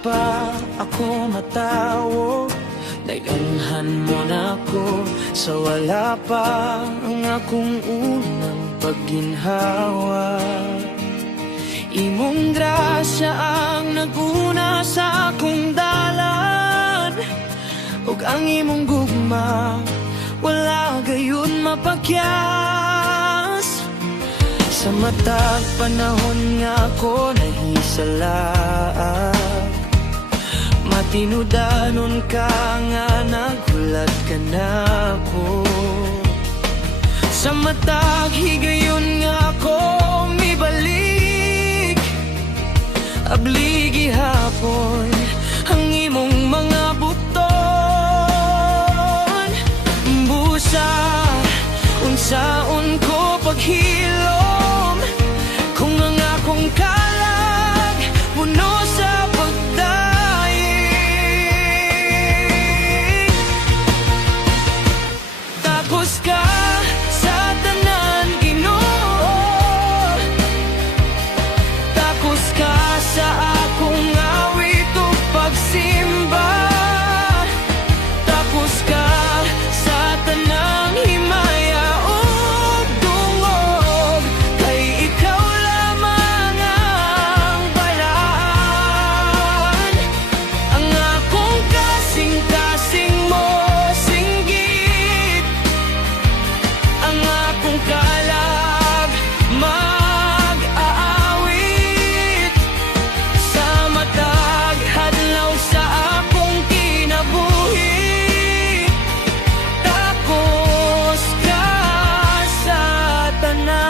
pa ako matawo, daganhan mo na ko sa wala pa ang akong unang pagginhawa. Imong grasya ang naguna sa akong dalan, ug ang imong gugma wala gayon mapakyas. Sa matag panahon nga ako nahisalag, matinudanon ka nga nagulat ka na ko. Sa matag higayon nga ako mibalik, abligi hapon ang imong mga buton. Busa unsaon ko paghilom kung ang akong kalag puno sa pagdaig. Tapos ka sa tanan Ginoo, tapos ka sa akong awit ug pagsimba, tapos ka sa tanang himaya ug dungog, kay ikaw lamang ang balaan. Ang akong kasing-kasing mo singgit, ang akong kalag mag-aawit sa matag hadlaw sa akong kinabuhi. Tapos ka sa tanan.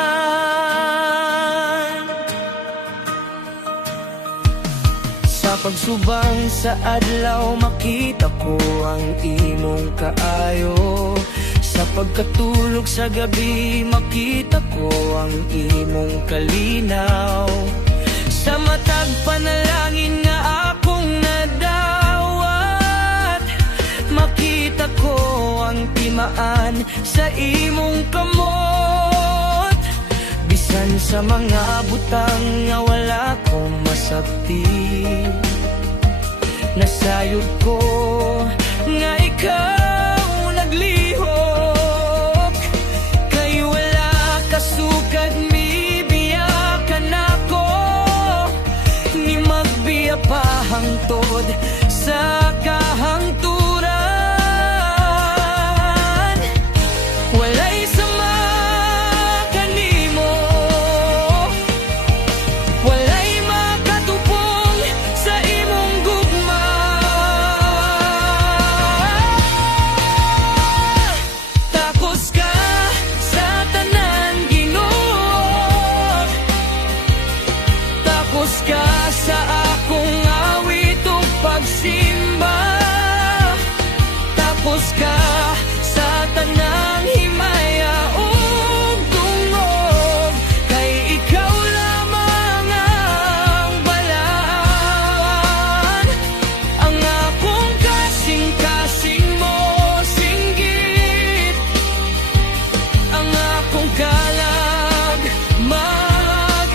Sa pagsubang sa adlaw makita ko ang imong kaayo, sa pagkatulog sa gabi makita ko ang imong kalinaw. Sa matag panalangin nga akong nadawat, makita ko ang timaan sa imong kamot. Bisan sa mga butang nga wala kong masabti, nasayod ko nga ikaw naglihok, kay wala kasukad mibiyakan ako, ni magbiya pa hangtod sa kahangturan. Walay sama kanimo, walay makatupong sa imong gugma. Tapos ka sa tanan Ginoo, tapos ka sa akong awit ug pagsimba, tapos ka sa tanang himaya ug dungog, kay ikaw lamang ang balaan. Ang akong kasing-kasing mo singgit, ang akong kalag mag-aawit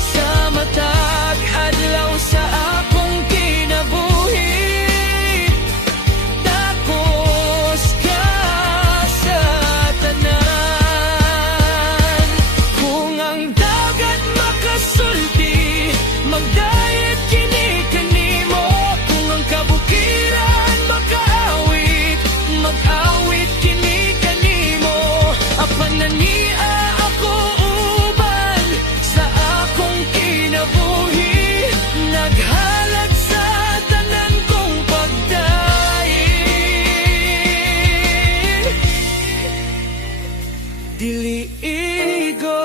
sa matag adlaw sa akong kinabuhi. Tapos ka sa tanan. Kung ang dagat makasulti, magdayeg kini kanimo. Kung ang kabukiran makaawit, mag-awit kini kanimo. Apan nania ako uban sa akong kinabuhi, naghalag sa tanan kong pagdaig. Diliigo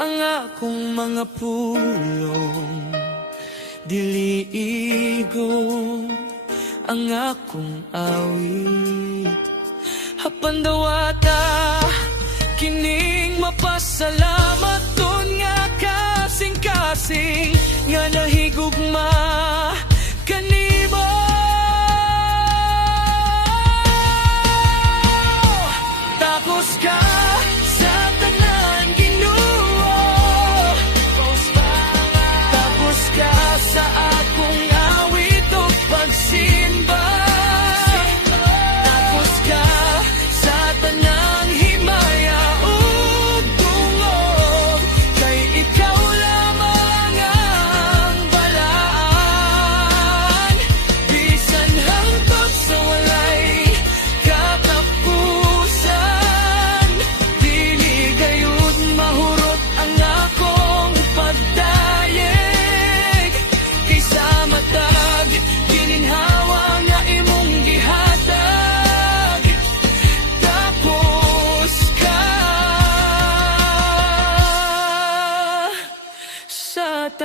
ang akong mga pulong, diliigo ang akong awit. Apan dawata kining mapasalamat ton nga kasing-kasing nga nahigugma kanimo. Tapos ka sa tanan Ginoo, tapos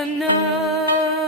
na.